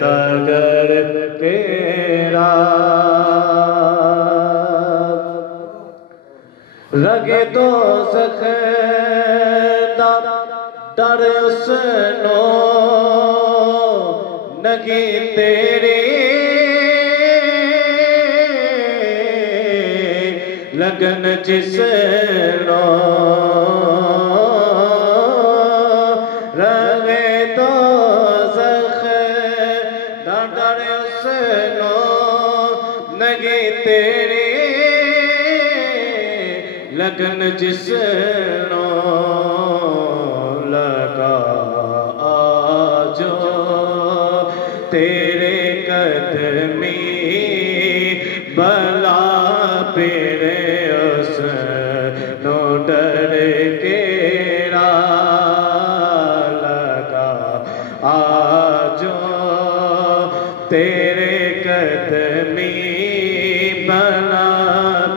دگر تیرا رگ دوزخ دا ڈر اس نو نگی تیری لگن جس نو رگ دوزخ دا ڈر اس نو نگی تیری لگن جس نو لگا آجو تیرے قدمی بلا پیرے اس نو ڈر کے لگا آجو تیرے قدمی بلا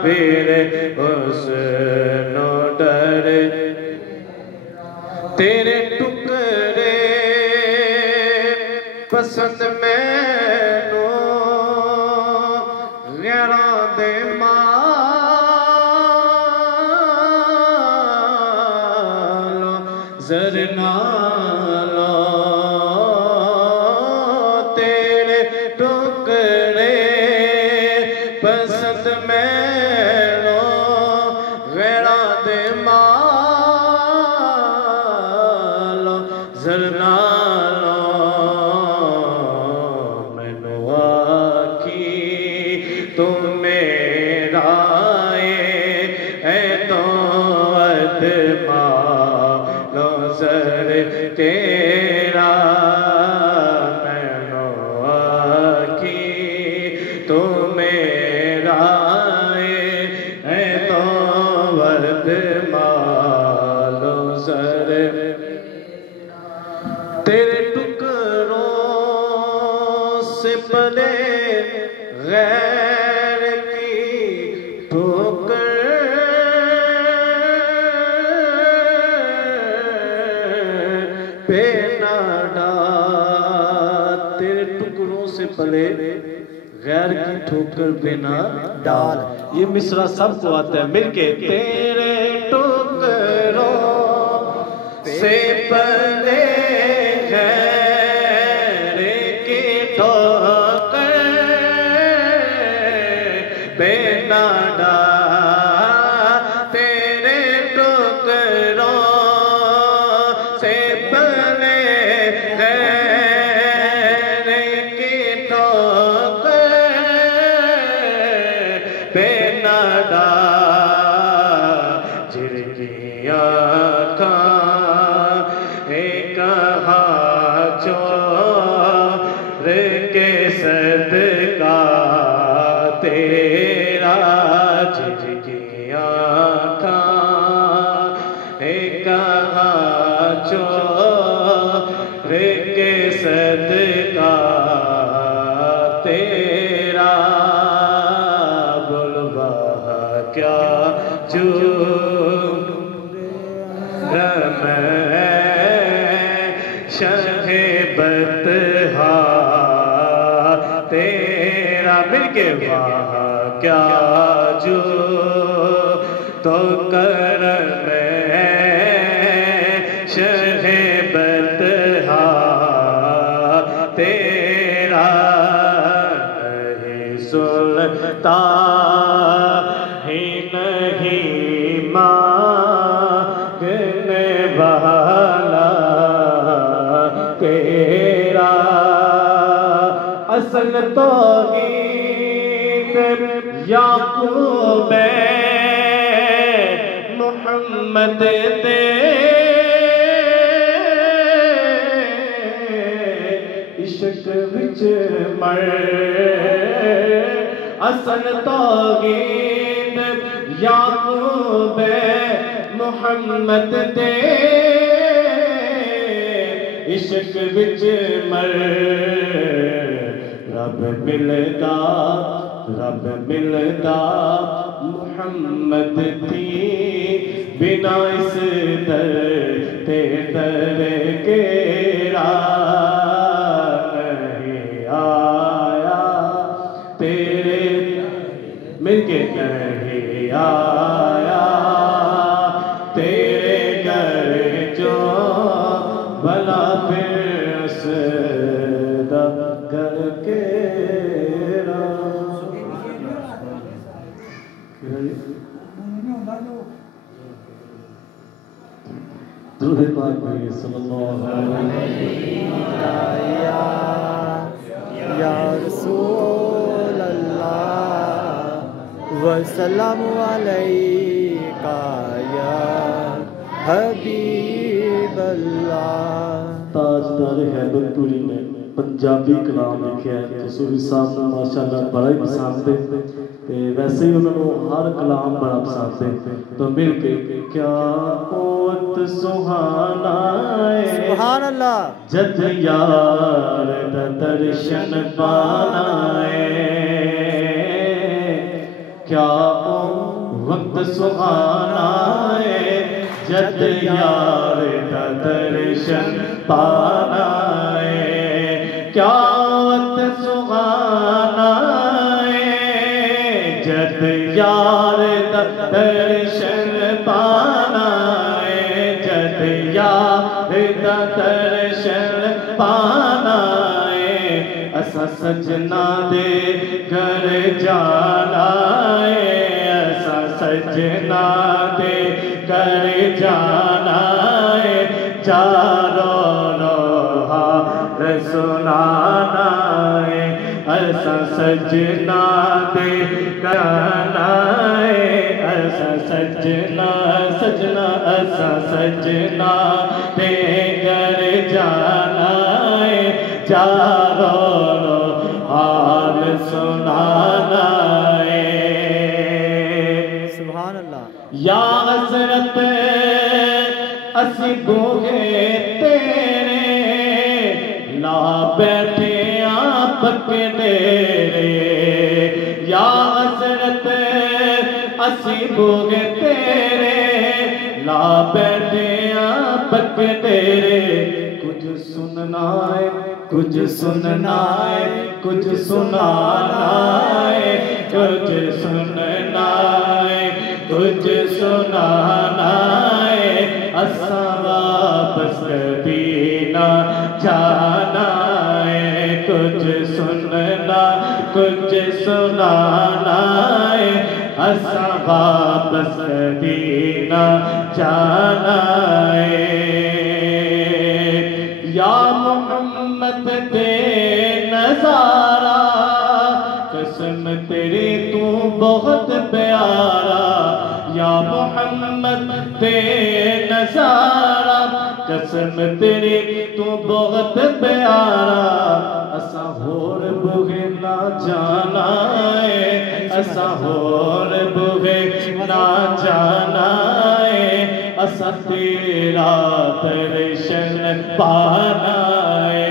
پیرے اس نو ڈر تیرے ٹکڑے پسند مینو غیراں دے مالو زر نالو تیرے ٹکڑے پسند مینو غیراں دے مالو زر نالو مینو آکھی تو میرا اے تو ادمالو زر تیرا مینو آکھی تو میرا اے تو ادمالو زر تیرے ٹکڑوں سے پلے غیر کی ٹھوکر پہ نہ ڈال تیرے ٹکڑوں سے پلے غیر کی ٹھوکر پہ نہ ڈال یہ مصرع سب کو آتا ہے مل کے تیرے ٹکڑوں سے پلے غیر کی ٹھوکر پہ نہ ڈال تیرے ٹکڑوں سے پلے غیر کی ٹھوکر پہ نہ ڈال جن کی آنکھاں کہاں چور کے صدقہ تیرا جن کی آنکھاں کہاں چور کے صدقہ تیرا بلوا کیا شہ بطحا تیرا مل کے وہاں کیا جو تو کرم شہ بطحا تیرا نہیں سلطان ہی نہیں مانگنے والا تیرا اصل توحید یعقوب محمد دے عشق وچ مر اصل توحید یعقوب محمد دے عشق وچ مر رب ملدا محمد تھی بنا اس در تے در کے راہ نہیں پاک میں صلی اللہ علیہ یا رسول اللہ وسلام علیکہ یا حبیب اللہ۔ تاجدار حیدر پوری نے پنجابی کلام لکھا ہے تو صوفی صاحب نے ماشاءاللہ بڑا ہی پسند ہے تے ویسے ہی انہوں نے ہر کلام بڑا پسند ہے تو مل کے کیا قوت سہانا ہے سبحان اللہ جد یار دا درشن پانا ہے کیا وقت سہانا ہے جد یار دا درشن پانا ہے کیا وقت سہانا ہے جد یار دا درشن پانا ہے جد یار دا درشن پانا ہے اسا سجنا دے گھر جانا ہے اسا سجنا دے گھر جانا ہے چاروں سنانا ہے ایسا سجنا دے گانا ہے ایسا سجنا سجنا ایسا سجنا دے گھر جانا ہے چاروں حال سنانا ہے سبحان اللہ یا حضرت اسی بوگے تیرے لا بیٹھے آپ کے ڈیرے یا حضرت اسی بوگے تیرے لا بیٹھے آپ کے ڈیرے کچھ سننا ہے کچھ سننا ہے کچھ سنانا ہے کچھ سننا ہے کچھ سنانا ہے اسا واپس کبھی نہ جانا ہے کچھ سننا کچھ سنانا ہے اسا واپس کبھی نہ جانا ہے یا محمد دے نظارہ قسم تیری تو بہت پیارا یا محمد دے نظارہ قسم تیری تو بہت پیارا اسا ہور بوگے نہ جانا ہے اسا ہور بوگے نہ جانا ہے اسا تیرا درشن پانا ہے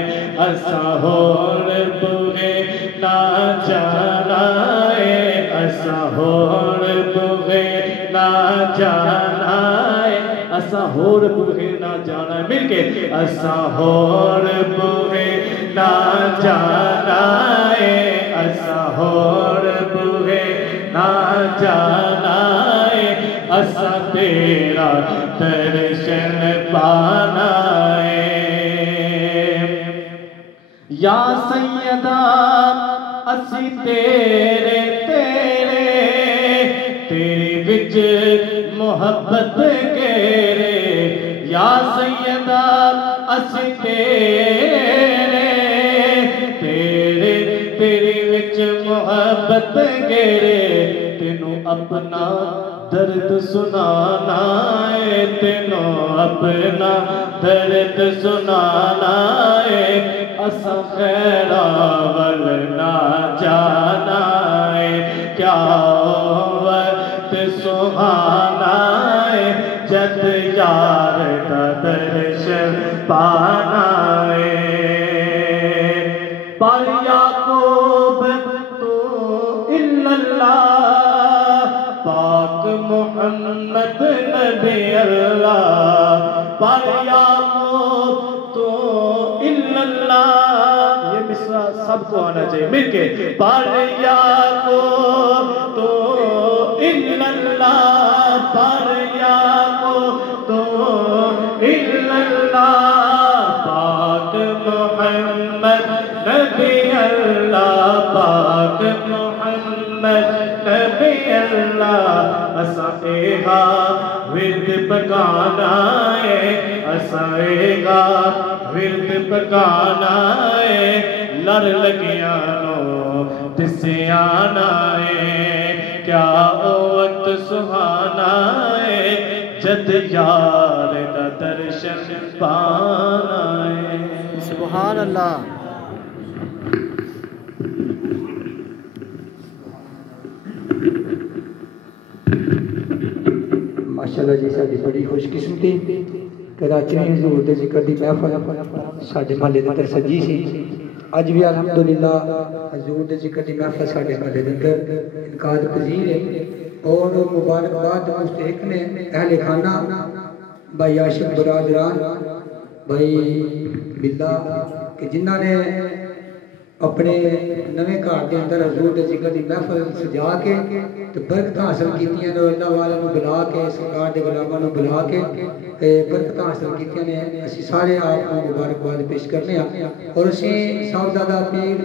اسا ہور بوگے نہ جانا ہے اسا ہور بوگے نہ جانا ہے اسا ہور بوگے نہ جانا ہے مل کے اسا ہور بوگے نہ جانا ہے اسا ہور بوگے نہ جانا ہے اسا تیرا درشن پانا ہے یا سیدہ اسی تیرے تیرے تیری وچ محبت گیرے یا سیدہ اسی تیرے تیرے تیری وچ محبت گیرے تینوں اپنا درد سنانا ہے تینوں اپنا درد سنانا ہے اسا خیراول نہ جانا ہے کیا وقت سہانا ہے جد یار کا درشن پانا ہے پر یعقوب تو الا اللہ پاک محمد نبی اللہ پر یعقوب تو الا اللہ یہ مصرع سب کو آنا چاہیے مل کے پر یعقوب تو الا اللہ پر یعقوب تو الا اللہ پاک محمد نبی اللہ پاک محمد نبی اللہ اسا ایہا ورد پکانا ہے سائے گا ورد پکانا ہے لر لگیاں نو تسے آنا ہے کیا او وقت سہانا ہے جد یار دا درشن پانا ہے سبحان اللہ ماشاءاللہ جی ساری بڑی خوش قسمتی کراچی میں حضور دے ذکر دی محفل ساڈے محلے دے اندر سجی سی اج بھی الحمدللہ حضور دے ذکر دی محفل ساڈے محلے دے اندر انعقاد پذیر ہے اور مبارکباد مستحق نے اہل خانہ بھائی عاشق برادران بھائی بلا کہ جنہاں نے اپنے نویں گھر کے اندر حضور دے ذکر دی محفل سجا کے تو برکت حاصل کیتیاں نے اللہ والا نو بلا کے سرکار دے غلاماں نو بلا کے برکت حاصل کیتیاں نے اسی سارے آپ کو مبارکباد پیش کرنے ہیں اور اسی صاحبزادہ پیر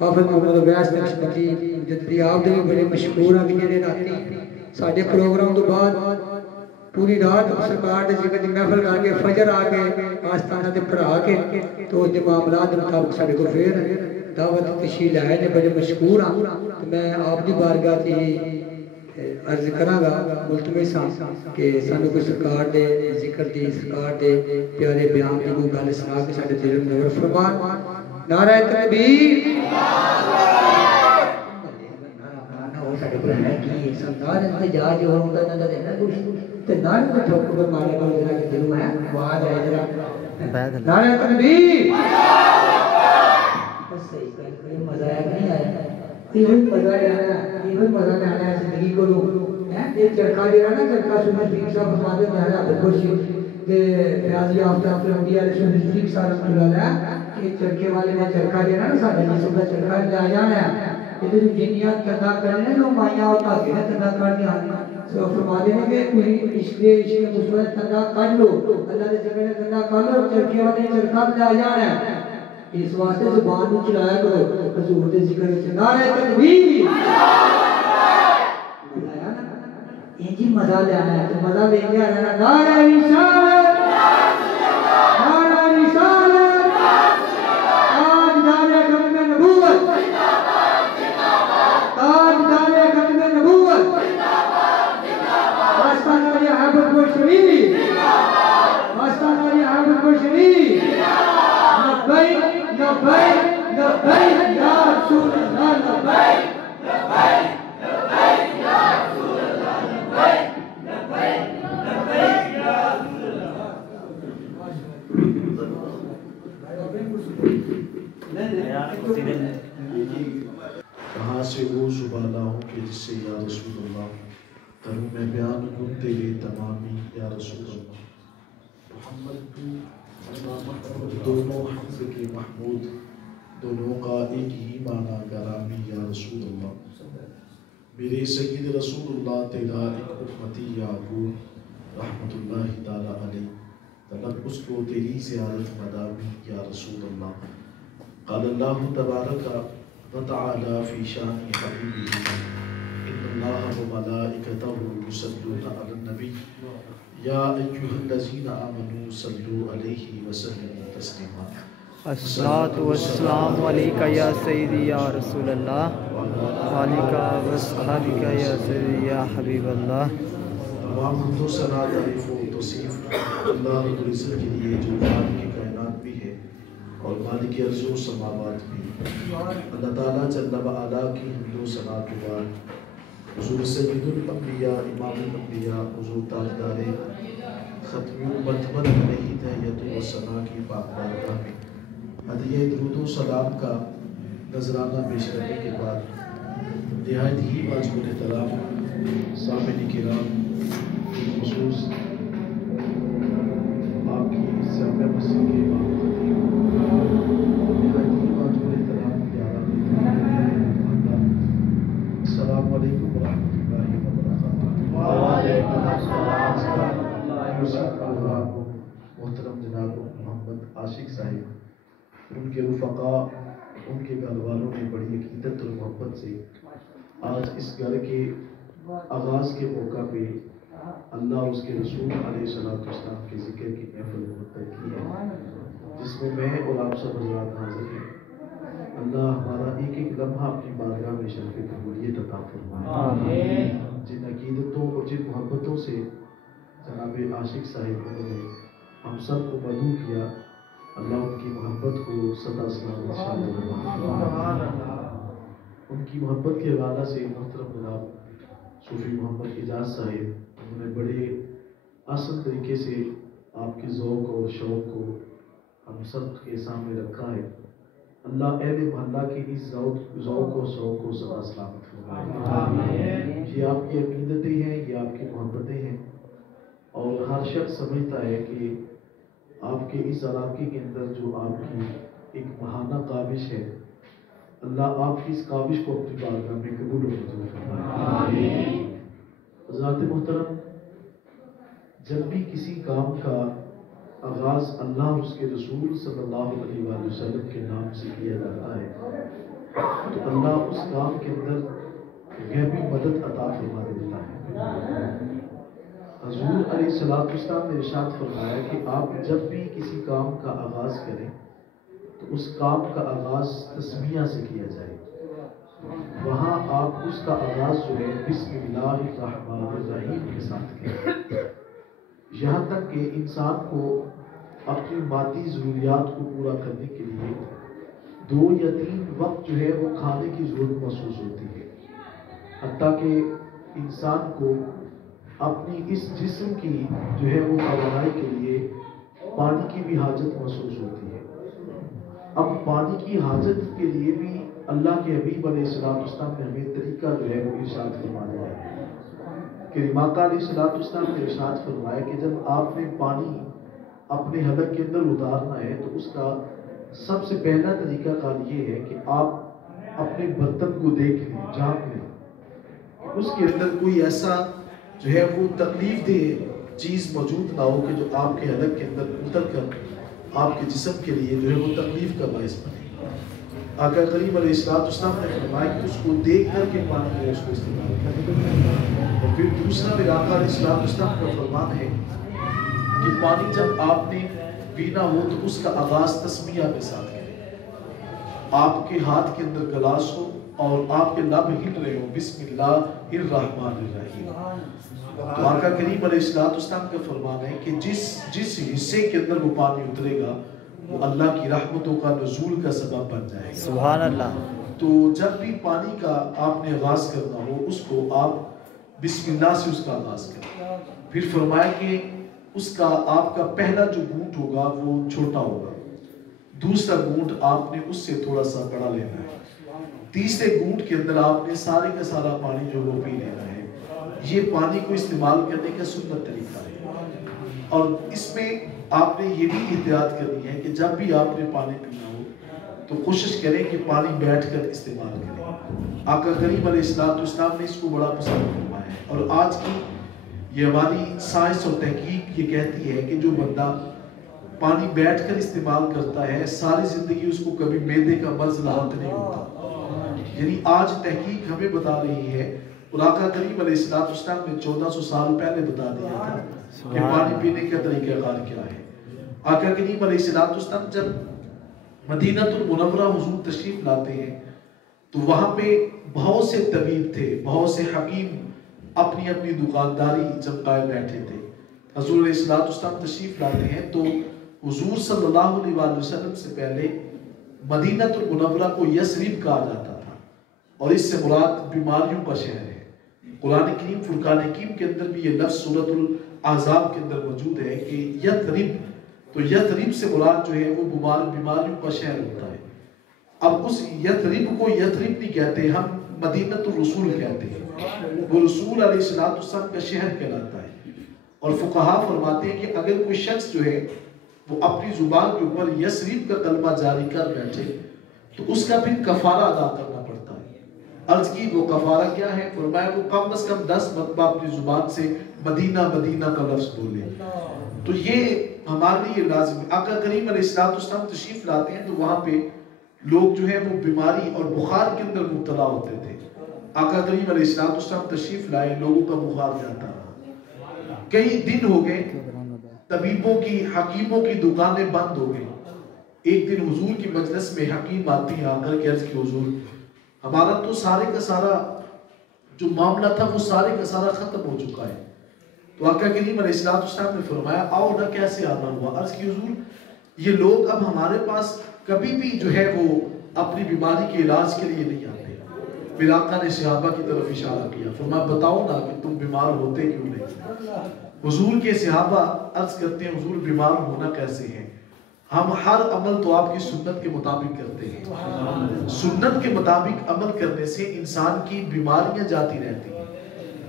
حافظ محمد اویس نقشبندی جدی آپ دے بھی بڑے مشہور ہیں کہ جڑے راتی ساڈے پروگرام تو بعد پوری رات سرکار دے ذکر دی محفل کر کے فجر آ کے آستانہ تے پڑھا کے تو اس دے معاملات دے مطابق ساڈے کو پھر دعوت تشریف لائے نے بڑے مشکور ہاں تو میں آپ دی بارگاہ تے عرض کراں گا ملتمس ہاں کہ سانو کوئی سرکار دے ذکر دی سرکار دے پیارے بیان دی کوئی گل سنا کے ساڈے دل منور فرمان نعرہ تکبیر وہ ساڈے کو ہے کہ سرکار انتجاج ہو ہوندا نہ دینا کچھ تے نعرہ تے ٹھوک پر مارے کو ذرا کہ دل میں آواز ہے ذرا نعرہ تکبیر بس صحیح کوئی مزہ آیا نہیں آیا یہ مزہ آیا یہ مزہ آیا ہے زندگی کو لوگ ایک چرخا دے رہا نا چرخا سنت فیق صاحب فرماتے ہیں میرا عبد خوشی کہ ریاضی آفتاب انبیاء علیہ سنت فیق صاحب رحمۃ اللہ علیہ کہ چرخے والے نے چرخا دے رہا نا سارے جسم کا چرخا لے جانا ہے یہ جو جنیاں تنہا کرنے جو مائیاں ہوتا کہ تنہا کر دیا سو فرماتے ہیں کہ کوئی عشق مثبت تنہا کر لو اللہ نے جگہ تنہا کر لو چرخے والے چرخا لے جانا ہے اس واسطے زبان کو چلایا کرو حضور دے ذکر وچ نعرہ تکبیر یہ جی مزہ لینا ہے تو مزہ لے کے آنا نعرہ رسالت نعرہ رسالت تاج دار ختم نبوت تاج دار ختم نبوت آستانہ علی حیدر کو شریف آستانہ علی حیدر کو شریف لبیک لبیک لبیک یا رسول اللہ لبیک لبیک لبیک یا رسول اللہ لبیک لبیک لبیک یا رسول اللہ کہاں سے وہ زبان لاؤں کہ جس سے یا رسول اللہ کروں میں بیان کن تیرے تمامی یا رسول اللہ محمد تو دونوں حمد کے محمود دونوں کا ایک ہی معنی گرامی یا رسول اللہ میرے سید رسول اللہ تیرا ایک امتی یعقوب رحمت اللہ تعالی علیہ طلب اس کو تیری زیارت مدامی یا رسول اللہ قال اللہ تبارک و تعالی فی شان حبیبہ ان اللہ و ملائکتہ یصلون علی النبی یا ایھا الذین آمنوا صلوا علیہ وسلموا تسلیما الصلاۃ والسلام علیکہ یا سیدی یا رسول اللہ وعلیکہ وصحبہ یا سیدی یا حبیب اللہ تمام حمد و ثنا تعریف و توصیف اللہ رب العزت کے لیے جو خالق کائنات بھی ہے اور مالک ارض و سماوات بھی اللہ تعالیٰ جل و علا کی حمد و ثنا کے بعد حضور سید الانبیاء امام الانبیاء حضور تاجدار ختمی مرتبت علیہ تحیت و ثنا کی پاک بارگاہ میں ہدیہ درود و سلام کا نذرانہ پیش کرنے کے بعد نہایت ہی واجب احترام سامعین کرام خصوص آپ کی جامع مسجد کے امام نہایت ہی واجب احترام السلام علیکم ورحمۃ اللہ وبرکاتہ وعلیکم السلام محترم جناب محمد عاشق صاحب ان کے رفقاء ان کے گھر والوں نے بڑی عقیدت اور محبت سے آج اس گھر کے آغاز کے موقع پہ اللہ اس کے رسول علیہ السلام کے ذکر کی محفل منعقد کی ہے، جس میں میں اور آپ سب حضرات حاضر ہیں۔ اللہ ہمارا ایک ایک لمحہ اپنی بارگاہ میں شرف قبولیت عطا فرمائے۔ جن عقیدتوں اور جن محبتوں سے جناب عاشق صاحب نے ہم سب کو مدعو کیا، اللہ ان کی محبت کو سدا سلامت فرمائے۔ ان کی محبت کے حوالہ سے محترم جناب صوفی محمد اعجاز صاحب، انہوں نے بڑے آسان طریقے سے آپ کے ذوق اور شوق کو ہم سب کے سامنے رکھا ہے۔ اللہ اہل محلہ کے اس ذوق و شوق کو سدا سلامت فرمائے۔ یہ آپ کی عقیدتیں ہیں، یہ آپ کی محبتیں ہیں، اور ہر شخص سمجھتا ہے کہ آپ کے اس علاقے کے اندر جو آپ کی ایک ماہانہ کاوش ہے، اللہ آپ کی اس کاوش کو اپنی بارگاہ میں قبول و منظور فرمائے۔ حضرات محترم، جب بھی کسی کام کا آغاز اللہ اور اس کے رسول صلی اللہ علیہ وآلہ وسلم کے نام سے کیا جاتا ہے تو اللہ اس کام کے اندر غیبی مدد عطا فرما دیتا ہے۔ حضور علیہ السلام نے ارشاد فرمایا کہ آپ جب بھی کسی کام کا آغاز کریں تو اس کام کا آغاز تسمیہ سے کیا جائے۔ وہاں آپ اس کا آغاز جو ہے بسم اللہ الرحمن الرحیم کے ساتھ کریں، یہاں تک کہ انسان کو اپنی مادی ضروریات کو پورا کرنے کے لیے 2 یا 3 وقت جو ہے وہ کھانے کی ضرورت محسوس ہوتی ہے، حتیٰ کہ انسان کو اپنی اس جسم کی جو ہے وہ توانائی کے لیے پانی کی بھی حاجت محسوس ہوتی ہے۔ اب پانی کی حاجت کے لیے بھی اللہ کے حبیب علیہ السلام نے ہمیں طریقہ جو ہے وہ ارشاد فرمایا ہے کہ آقا علیہ السلام نے ارشاد فرمایا کہ جب آپ نے پانی اپنے حلق کے اندر اتارنا ہے تو اس کا سب سے پہلا طریقہ کار یہ ہے کہ آپ اپنے برتن کو دیکھ لیں، جھانک لیں، اس کے اندر کوئی ایسا جو ہے وہ تکلیف دہ چیز موجود نہ ہو کہ جو آپ کے حلق کے اندر اتر کر آپ کے جسم کے لیے جو ہے وہ تکلیف کا باعث بنے۔ آقا کریم علیہ السلام نے فرمایا کہ اس کو دیکھ کر کے پانی میں اس کو استعمال کریں۔ اور پھر دوسرا میرے آقا علیہ السلام کا فرمان ہے کہ پانی جب آپ نے پینا ہو تو اس کا آغاز تسمیہ کے ساتھ کریں۔ آپ کے ہاتھ کے اندر گلاس ہو اور آپ کے لب ہل رہے ہو بسم اللہ الرحمن الرحیم۔ تو آقا کریم علیہ السلام کا فرمان ہے کہ جس حصے کے اندر وہ پانی اترے گا وہ اللہ کی رحمتوں کا نزول کا سبب بن جائے گا۔ سبحان اللہ۔ تو جب بھی پانی کا آپ نے آغاز کرنا ہو اس کو آپ بسم اللہ سے اس کا آغاز کریں۔ پھر فرمایا کہ اس کا آپ کا پہلا جو گھونٹ ہوگا وہ چھوٹا ہوگا، دوسرا گھونٹ آپ نے اس سے تھوڑا سا بڑا لینا ہے، تیسرے گھونٹ کے اندر آپ نے سارے کا سارا پانی جو وہ پی لینا ہے۔ یہ پانی کو استعمال کرنے کا سنت طریقہ ہے، اور اس میں آپ نے یہ بھی احتیاط کرنی ہے کہ جب بھی آپ نے پانی پینا ہو تو کوشش کریں کہ پانی بیٹھ کر استعمال کریں۔ آقا کریم علیہ السلام نے اس کو بڑا پسند فرمایا ہے، اور آج کی یہ ہماری سائنس اور تحقیق یہ کہتی ہے کہ جو بندہ پانی بیٹھ کر استعمال کرتا ہے ساری زندگی اس کو کبھی معدے کا مرض لاحق نہیں ہوتا۔ یعنی آج تحقیق ہمیں بتا رہی ہے، اور آقا کریم علیہ السلام نے 1400 سال پہلے بتا دیا تھا کہ پانی پینے کا طریقہ کار کیا ہے۔ آقا کریم علیہ السلام جب مدینہ المنورہ حضور تشریف لاتے ہیں تو وہاں پہ بہت سے طبیب تھے، بہت سے حکیم اپنی اپنی دکانداری چمکائے بیٹھے تھے۔ حضور علیہ السلام تشریف لاتے ہیں تو حضور صلی اللہ علیہ وآلہ وسلم سے پہلے مدینہ المنورہ کو یثرب کہا جاتا تھا، اور اس سے مراد بیماریوں کا شہر ہے۔ قرآن کریم فرقان حکیم کے اندر بھی یہ لفظ سورۃ الاحزاب کے اندر موجود ہے کہ یثرب، تو یثرب سے مراد جو ہے وہ بیماریوں کا شہر ہوتا ہے۔ اب اس یثرب کو یثرب نہیں کہتے، ہم مدینہ الرسول کہتے ہیں، وہ رسول علیہ السلام کا شہر کہلاتا ہے۔ اور فقہا فرماتے ہیں کہ اگر کوئی شخص جو ہے وہ اپنی زبان کے اوپر یثرب کا کلمہ جاری کر بیٹھے تو اس کا پھر کفارہ ادا کرنا پڑتا ہے۔ عرض کی وہ کفارہ کیا ہے؟ فرمایا وہ کم از کم 10 مرتبہ اپنی زبان سے مدینہ مدینہ کا لفظ بولے۔ تو یہ ہمارے لیے لازم ہے۔ آقا کریم علیہ السلام تشریف لاتے ہیں تو وہاں پہ لوگ جو ہے وہ بیماری اور بخار کے اندر مبتلا ہوتے تھے۔ آقا کریم علیہ السلام تشریف لائے، لوگوں کا بخار جاتا رہا، کئی دن ہو گئے طبیبوں کی حکیموں کی دکانیں بند ہو گئی. ایک دن حضور کی مجلس میں حکیم آتی ہیں، آ کر کے عرض کی حضور ہمارا تو سارے کا سارا جو معاملہ تھا وہ سارے کا سارا ختم ہو چکا ہے. تو آقا کریم علیہ السلام نے فرمایا آؤ نہ، کیسے آنا ہوا؟ عرض کی حضور یہ لوگ اب ہمارے پاس کبھی بھی جو ہے وہ اپنی بیماری کے علاج کے لیے نہیں آتے. پھر آقا نے صحابہ کی طرف اشارہ کیا، فرمایا بتاؤ نا کہ تم بیمار ہوتے کیوں نہیں؟ حضور کے صحابہ عرض کرتے ہیں حضور بیمار ہونا کیسے ہے؟ ہم ہر عمل تو آپ کی سنت کے مطابق کرتے ہیں. سنت کے مطابق عمل کرنے سے انسان کی بیماریاں جاتی رہتی ہیں.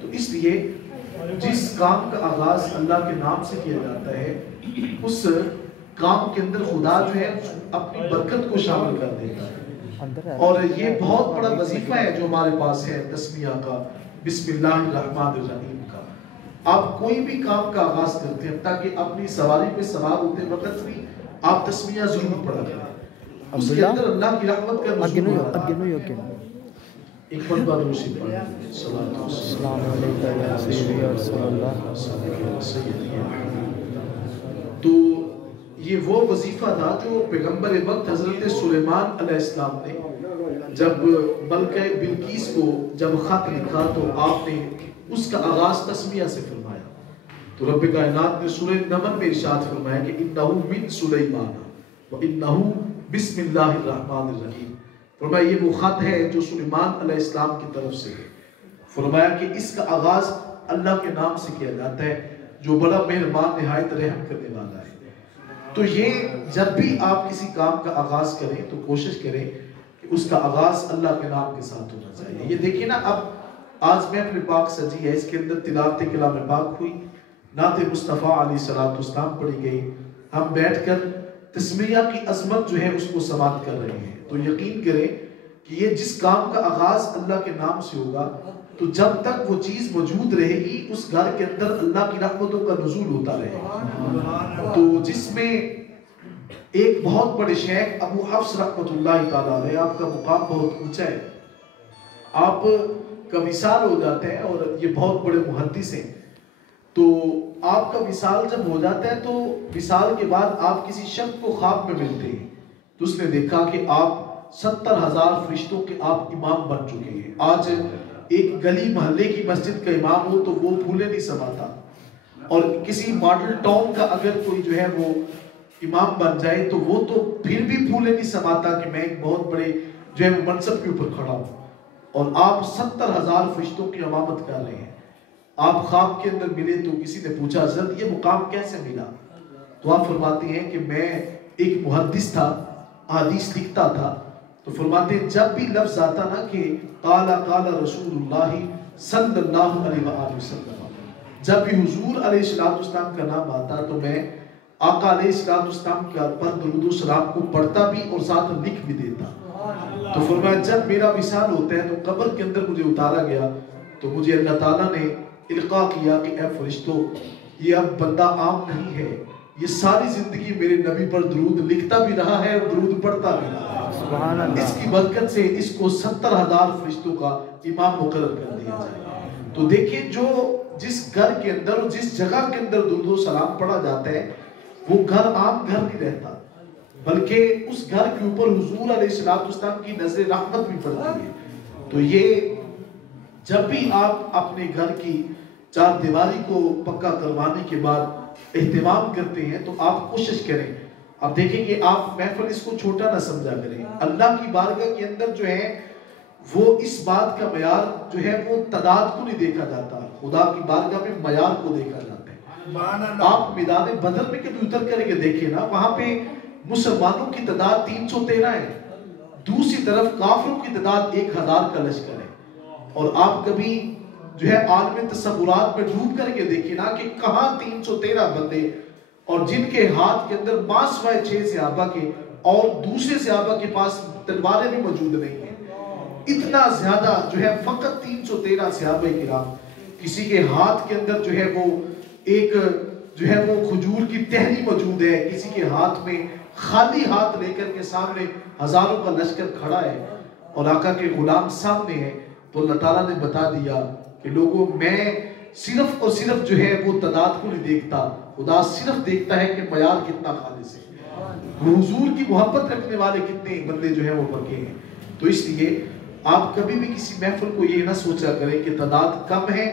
تو اس لیے جس کام کا آغاز اللہ کے نام سے کیا جاتا ہے اس کام کے اندر خدا جو ہے اپنی برکت کو شامل کر دیتا ہے. اور یہ بہت بڑا وظیفہ ہے جو ہمارے پاس ہے تسمیہ کا، بسم اللہ الرحمن الرحیم کا. آپ کوئی بھی کام کا آغاز کرتے ہیں تاکہ اپنی سواری پہ سوار ہوتے وقت بھی آپ تسمیہ ضرور پڑھا کریں. اس کے اندر اللہ کی رحمت کا نزول ہوتا ہے. ایک مرتبہ روشی پڑھیں السلام علیکم یا سیدی یا رسول اللہ. تو یہ وہ وظیفہ تھا جو پیغمبر وقت حضرت سلیمان علیہ السلام نے جب ملکہ بلقیس کو جب خط لکھا تو آپ نے اس کا آغاز تسمیہ سے فرمایا. تو رب کائنات نے سورہ نمل میں ارشاد فرمایا کہ انہو من سلیمان و انہو بسم اللہ الرحمن الرحیم. فرمایا یہ وہ خط ہے جو سلیمان علیہ السلام کی طرف سے ہے. فرمایا کہ اس کا آغاز اللہ کے نام سے کیا جاتا ہے جو بڑا مہربان نہایت رحم کرنے والا ہے. تو یہ جب بھی آپ کسی کام کا آغاز کریں تو کوشش کریں کہ اس کا آغاز اللہ کے نام کے ساتھ ہونا چاہیے. یہ دیکھیں نا، اب آج محفل پاک سجی ہے، اس کے اندر تلاوت کلام پاک ہوئی، نعت مصطفیٰ علیہ السلام پڑھی گئی، ہم بیٹھ کر تسمیہ کی عظمت جو ہے اس کو سماعت کر رہے ہیں. تو یقین کریں کہ یہ جس کام کا آغاز اللہ کے نام سے ہوگا تو جب تک وہ چیز موجود رہے گی اس گھر کے اندر اللہ کی رحمتوں کا نزول ہوتا رہے گا. تو جس میں ایک بہت بڑے شیخ ابو حفص رحمۃ اللہ تعالیٰ علیہ، آپ کا مقام بہت اونچا ہے، آپ کا وصال ہو جاتا ہے اور یہ بہت بڑے محدث ہیں. تو آپ کا وصال جب ہو جاتا ہے تو وصال کے بعد آپ کسی شخص کو خواب میں ملتے ہیں تو اس نے دیکھا کہ آپ 70,000 فرشتوں کے آپ امام بن چکے ہیں. آج ایک گلی محلے کی مسجد کا امام ہو تو وہ پھولے نہیں سماتا، اور کسی ماڈل ٹاؤن کا اگر کوئی جو ہے وہ امام بن جائے تو وہ تو پھر بھی پھولے نہیں سماتا کہ میں ایک بہت بڑے جو ہے وہ منصب کے اوپر کھڑا ہوں. اور آپ 70,000 فرشتوں کی امامت کر رہے ہیں. آپ خواب کے اندر ملے تو کسی نے پوچھا حضرت یہ مقام کیسے ملا؟ تو آپ فرماتے ہیں کہ میں ایک محدث تھا، حدیث لکھتا تھا. تو فرماتے ہیں جب بھی لفظ آتا نا کہ قال رسول اللہ صلی اللہ علیہ وآلہ وسلم، جب بھی حضور علیہ السلام کا نام آتا تو میں آقا علیہ السلام کا پر درود و سلام کو پڑھتا بھی اور ساتھ لکھ بھی دیتا. تو فرمایا جب میرا وصال ہوتا ہے تو قبر کے اندر مجھے اتارا گیا تو مجھے اللہ تعالیٰ نے القاء کیا کہ اے فرشتوں، یہ اب بندہ عام نہیں ہے، یہ ساری زندگی میرے نبی پر درود لکھتا بھی رہا ہے اور درود پڑھتا بھی رہا ہے. اس کی برکت سے اس کو 70,000 فرشتوں کا امام مقرر کر دیا جائے. تو دیکھیں جو جس گھر کے اندر اور جس جگہ کے اندر درود و سلام پڑھا جاتا ہے وہ گھر عام گھر نہیں رہتا، بلکہ اس گھر کے اوپر حضور علیہ السلام کی نظر رحمت بھی پڑتی ہے. تو یہ جب بھی آپ اپنے گھر کی چار دیواری کو پکا کروانے کے بعد اہتمام کرتے ہیں تو آپ کوشش کریں. اب دیکھیں کہ آپ محفل اس کو چھوٹا نہ سمجھا کریں. اللہ کی بارگاہ کے اندر جو ہے وہ اس بات کا معیار جو ہے وہ تعداد کو نہیں دیکھا جاتا، خدا کی بارگاہ میں معیار کو دیکھا جاتا ہے. آپ میدان بدر میں کبھی اتر کر کے دیکھیں نا، وہاں پہ مسلمانوں کی تعداد 313 ہے، دوسری طرف کافروں کی تعداد 1000 کا لشکر ہے. اور آپ کبھی جو ہے عالم تصورات میں ڈوب کر کے دیکھیں نا کہ کہاں 313 بندے اور جن کے ہاتھ کے اندر ماسوائے 6 صحابہ کے اور دوسرے صحابہ کے پاس تلواریں بھی موجود نہیں ہیں. اتنا زیادہ جو ہے فقط 313 صحابہ کرام، کسی کے ہاتھ کے اندر جو ہے وہ ایک جو ہے وہ کھجور کی ٹہنی موجود ہے، کسی کے ہاتھ میں خالی ہاتھ لے کر کے سامنے ہزاروں کا لشکر کھڑا ہے اور آقا کے غلام سامنے ہے. تو اللہ تعالیٰ نے بتا دیا کہ لوگوں میں صرف اور صرف جو ہے وہ تعداد کو نہیں دیکھتا، خدا صرف دیکھتا ہے کہ معیار کتنا خالص ہے، حضور کی محبت رکھنے والے کتنے بندے جو ہیں وہ پکے ہیں۔ تو اس لیے آپ کبھی بھی کسی محفل کو یہ نہ سوچا کریں کہ تعداد کم ہے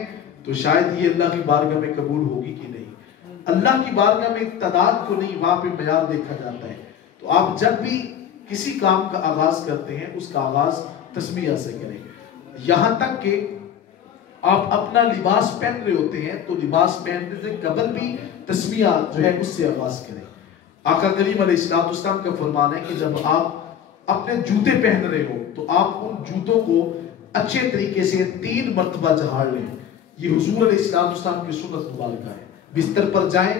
تو شاید یہ اللہ کی بارگاہ میں قبول ہوگی کہ نہیں۔ اللہ کی بارگاہ میں تعداد کو نہیں، وہاں پہ معیار دیکھا جاتا ہے۔ تو آپ جب بھی کسی کام کا آغاز کرتے ہیں اس کا آغاز تسمیہ سے کریں، یہاں تک کہ آپ اپنا لباس پہن رہے ہوتے ہیں تو لباس پہننے سے قبل بھی تسمیہ جو ہے اس سے آغاز کریں۔ آقا کریم علیہ السلام کا فرمان ہے کہ جب آپ اپنے جوتے پہن رہے ہو تو آپ ان جوتوں کو اچھے طریقے سے 3 مرتبہ جھاڑ لیں۔ یہ حضور علیہ السلام کی سنت مبارکہ ہے۔ بستر پر جائیں،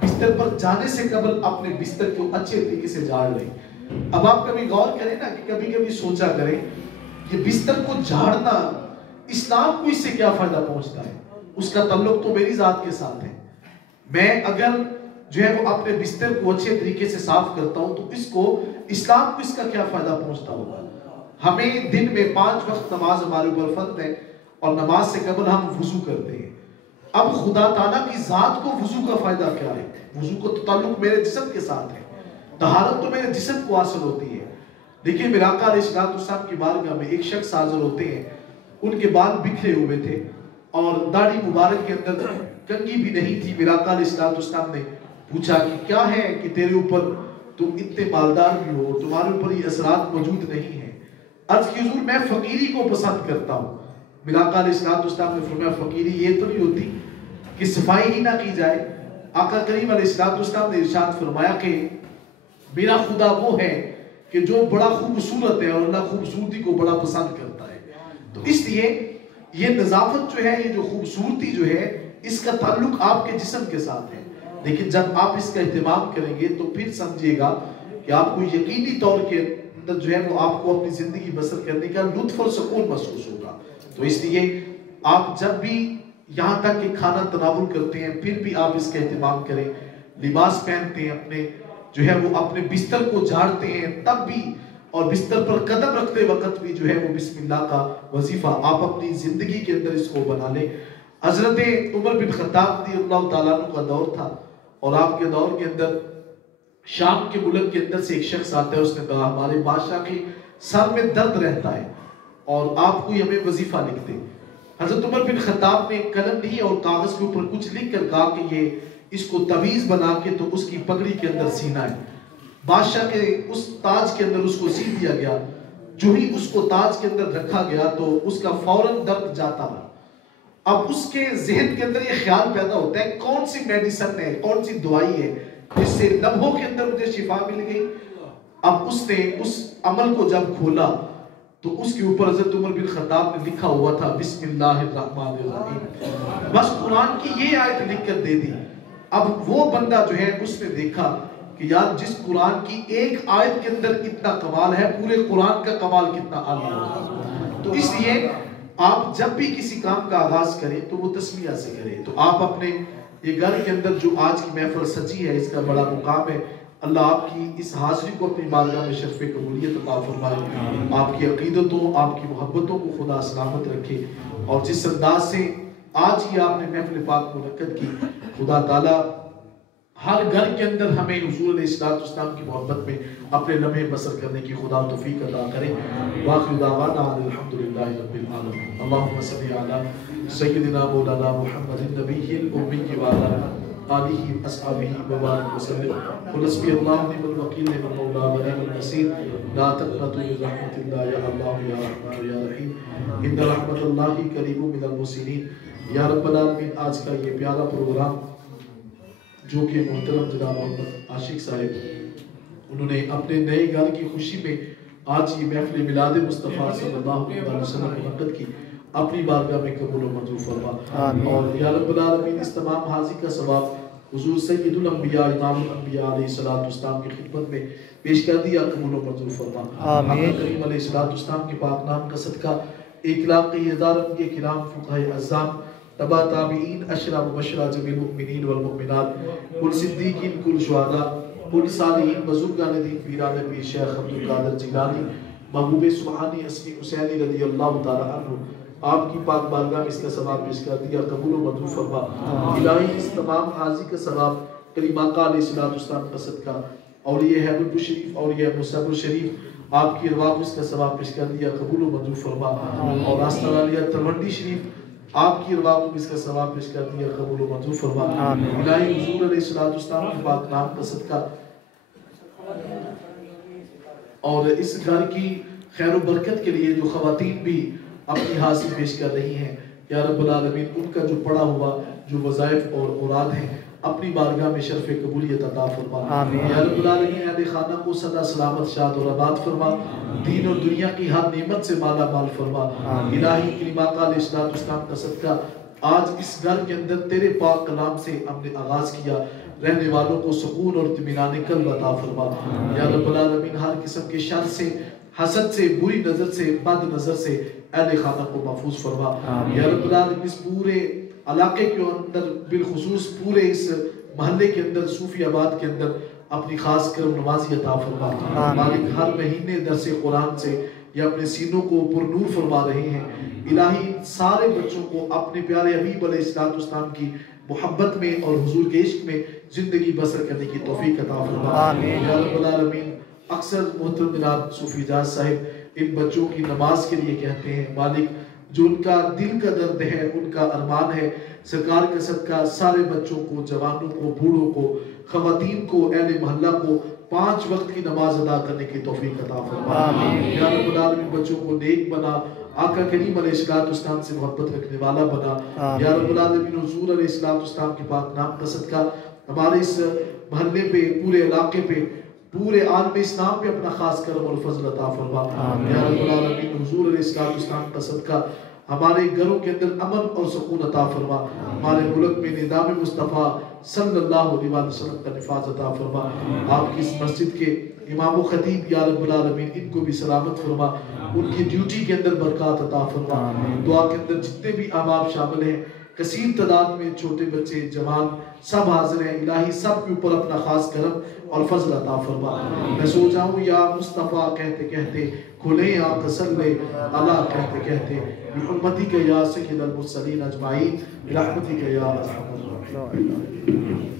بستر پر جانے سے قبل اپنے بستر کو اچھے طریقے سے جھاڑ لیں۔ اب آپ کبھی غور کریں نا کہ کبھی کبھی سوچا کریں یہ بستر کو جھاڑنا اسلام کو اس سے کیا فائدہ پہنچتا ہے؟ اس کا تعلق تو میری ذات کے ساتھ ہے۔ میں اگر جو ہے وہ اپنے بستر کو اچھے طریقے سے صاف کرتا ہوں تو اس کو اسلام کو اس کا کیا فائدہ پہنچتا ہوگا؟ ہمیں دن میں 5 وقت نماز ہمارے اوپر فرض ہے اور نماز سے قبل ہم وضو کرتے ہیں۔ اب خدا تعالیٰ کی ذات کو وضو کا فائدہ کیا ہے؟ وضو کو تو تعلق میرے جسم کے ساتھ ہے، طہارت تو میرے جسم کو حاصل ہوتی ہے۔ دیکھیں میرے آقا علیہ السلام کی بارگاہ میں ایک شخص حاضر ہوتے ہیں، ان کے بال بکھرے ہوئے تھے اور داڑھی مبارک کے اندر کنگھی بھی نہیں تھی۔ میرے آقا علیہ السلام نے پوچھا کہ کیا ہے کہ تیرے اوپر تم اتنے مالدار بھی ہو، تمہارے اوپر یہ اثرات موجود نہیں ہیں؟ عرض کی حضور میں فقیری کو پسند کرتا ہوں۔ میرے آقا علیہ السلام نے فرمایا فقیری یہ تو نہیں ہوتی کہ صفائی ہی نہ کی جائے؟ آقا کریم علیہ السلام نے ارشاد فرمایا کہ میرا خدا وہ ہے کہ جو بڑا خوبصورت ہے اور اللہ خوبصورتی کو بڑا پسند کرتا ہے۔ تو اس لیے یہ نظافت جو ہے، یہ جو خوبصورتی جو ہے، اس کا تعلق آپ کے جسم کے ساتھ ہے، لیکن جب آپ اس کا اہتمام کریں گے تو پھر سمجھیے گا کہ آپ کو یقینی طور کے اندر جو ہے وہ آپ کو اپنی زندگی بسر کرنے کا لطف اور سکون محسوس ہوگا۔ تو اس لیے آپ جب بھی یہاں تک کہ کھانا تناول کرتے ہیں پھر بھی آپ اس کا اہتمام کریں، لباس پہنتے ہیں اپنے جو ہے وہ اپنے بستر کو جھاڑتے ہیں تب بھی، اور بستر پر قدم رکھتے وقت بھی جو ہے وہ بسم اللہ کا وظیفہ آپ اپنی زندگی کے اندر اس کو بنا لیں۔ حضرت عمر بن خطاب رضی اللہ تعالیٰ عنہ کا دور تھا اور آپ کے دور کے اندر شام کے ملک کے اندر سے ایک شخص آتا ہے، اس نے کہا ہمارے بادشاہ کے سر میں درد رہتا ہے اور آپ کوئی ہمیں وظیفہ لکھ دیں۔ حضرت عمر بن خطاب نے قلم لی اور کاغذ کے اوپر کچھ لکھ کر کہا کہ یہ اس کو تعویذ بنا کے تو اس کی پگڑی کے اندر سینا ہے۔ بادشاہ کے اس تاج کے اندر اس کو سی دیا گیا۔ جو ہی اس کو تاج کے اندر رکھا گیا تو اس کا فوراً درد جاتا رہا۔ اب اس کے ذہن کے اندر یہ خیال پیدا ہوتا ہے کون سی میڈیسن ہے، کون سی دوائی ہے جس سے لمحوں کے اندر مجھے شفا مل گئی۔ اب اس نے اس عمل کو جب کھولا تو اس کے اوپر حضرت عمر بن خطاب نے لکھا ہوا تھا بسم اللہ الرحمن الرحیم، بس قرآن کی یہ آیت لکھ کر دے دی۔ اب وہ بندہ جو ہے اس نے دیکھا کہ یار جس قرآن کی ایک آیت کے اندر اتنا کمال ہے، پورے قرآن کا کمال کتنا عالی ہوگا۔ تو اس لیے آپ جب بھی کسی کام کا آغاز کریں تو وہ تسمیہ سے کریں۔ تو آپ اپنے یہ گھر کے اندر جو آج کی محفل سجی ہے، اس کا بڑا مقام ہے، اللہ آپ کی اس حاضری کو اپنی بارگاہ میں شرف قبولیت عطا فرمائے، آپ کی عقیدتوں، آپ کی محبتوں کو خدا سلامت رکھے، اور جس انداز سے آج ہی آپ نے محفل پاک منعقد کی، خدا تعالیٰ ہر گھر کے اندر ہمیں حضور علیہ السلام کی محبت میں اپنے لمحے بسر کرنے کی خدا توفیق عطا کرے۔ وآخر دعوانا الحمدللہ رب العالمین۔ اللہم صلی علی سیدنا مولانا محمد النبی الأمی وعلی آلہ اصحابہ وبارک وسلم۔ قل حسبی اللہ نعم الوکیل نعم المولا ونعم النصیر۔ لا تقنطوا من رحمت اللہ یا اللہ یا رحمن یا رحیم، ان رحمت اللہ قریب من المحسنین۔ یا رب العالمین، آج کا یہ پیارا پروگرام جو کہ محترم جناب محمد عاشق صاحب انہوں نے اپنے نئے گھر کی خوشی میں آج یہ محفل میلاد مصطفیٰ صلی اللہ علیہ وسلم منعقد کی، اپنی بارگاہ میں قبول و منظور فرما، اور یا رب العالمین اس تمام حاضری کا ثواب حضور سید الانبیاء امام الانبیاء علیہ السلام کی خدمت میں پیش کر دیا، قبول و منظور فرما۔ آقا کریم علیہ السلام کے پاک نام کا صدقہ 1,01,000 انبیاء کرام، فقہاء اعظام، تبا تابعین، اشرا مبشرہ، جمیع المؤمنین والمؤمنات، کل صدیقین، کل شہداء، کل صالحین، بزرگان دین، پیران پیر شیخ عبدالقادر جیلانی، محبوب سبحانی، اسمی حسینی رضی اللہ تعالی عنہ، آپ کی پاک بارگاہ میں اس کا ثواب پیش کر دیا قبول و منظور فرما الہی اس تمام حاضری کا ثواب کریم آقا علیہ السلام کا صدقہ اولیاء حیبر پور شریف اولیاء مصعب شریف آپ کی ارواح کو اس کا ثواب پیش کر دیا قبول و منظور فرما اور آستانہ علیہ تلونڈی شریف آپ کی ارواح کو اس کا ثواب پیش کر دیا قبول و منظور فرما الہی حضور علیہ السلام کے پاک نام کا صدقہ اور اس گھر کی خیر و برکت کے لیے جو خواتین بھی اپنی حاضری پیش کر رہی ہیں یا رب العالمین ان کا جو پڑا ہوا جو وظائف اور مراد ہیں اپنی بارگاہ میں شرف قبولیت عطا فرما یا رب العالمین اہل خانہ کو سدا سلامت شاد اور آباد فرما دین اور دنیا کی ہر نعمت سے مالا مال فرما الہی کریم آقا علیہ السلام کا صدقہ آج اس گھر کے اندر تیرے پاک کلام سے ہم نے آغاز کیا رہنے والوں کو سکون اور اطمینان قلب عطا فرما یا رب العالمین ہر قسم کے شر سے حسد سے بری نظر سے بد نظر سے اہل خانہ کو محفوظ فرما یا رب العالمین اس پورے علاقے کے اندر بالخصوص پورے اس محلے کے اندر صوفی آباد کے اندر اپنی خاص کرم نوازی عطا فرما مالک ہر مہینے درس قرآن سے یا اپنے سینوں کو پر نور فرما رہے ہیں الہی سارے بچوں کو اپنے پیارے حبیب علیہ السلام کی محبت میں اور حضور کے عشق میں زندگی بسر کرنے کی توفیق عطا فرما یا رب العالمین اکثر محترم جناب صوفی اجاز صاحب ان بچوں کی نماز کے لیے کہتے ہیں مالک جو ان کا دل کا درد ہے ان کا ارمان ہے سرکار کا صدقہ سارے بچوں کو جوانوں کو بوڑھوں کو خواتین کو اہل محلہ کو 5 وقت کی نماز ادا کرنے کی توفیق عطا فرما یا رب العالمین بچوں کو نیک بنا آقا کریم علیہ السلام سے محبت رکھنے والا بنا یا رب العالمین حضور علیہ السلام کے پاک نام کا صدقہ ہمارے اس محلے پہ پورے علاقے پہ پورے عالم اسلام پہ اپنا خاص کرم اور فضل عطا فرما یا رب العالمین حضور علیہ السلام کا صدقہ ہمارے گھروں کے اندر امن اور سکون عطا فرما ہمارے ملک میں نظام مصطفیٰ صلی اللہ علیہ وسلم کا نفاذ عطا فرما آپ کی اس مسجد کے امام و خطیب یا رب العالمین ان کو بھی سلامت فرما ان کی ڈیوٹی کے اندر برکات عطا فرما دعا کے اندر جتنے بھی احباب شامل ہیں کثیر تعداد میں چھوٹے بچے جوان سب حاضر ہیں الہی سب کے اوپر اپنا خاص کرم اور فضل عطا فرما میں سو جاؤں یا مصطفیٰ کہتے کہتے کھلے یا تسلے اللہ کہتے کہتے بحرمتی کا یا سید المرسلین اجمعین برحمتی کا یا ارحم الراحمین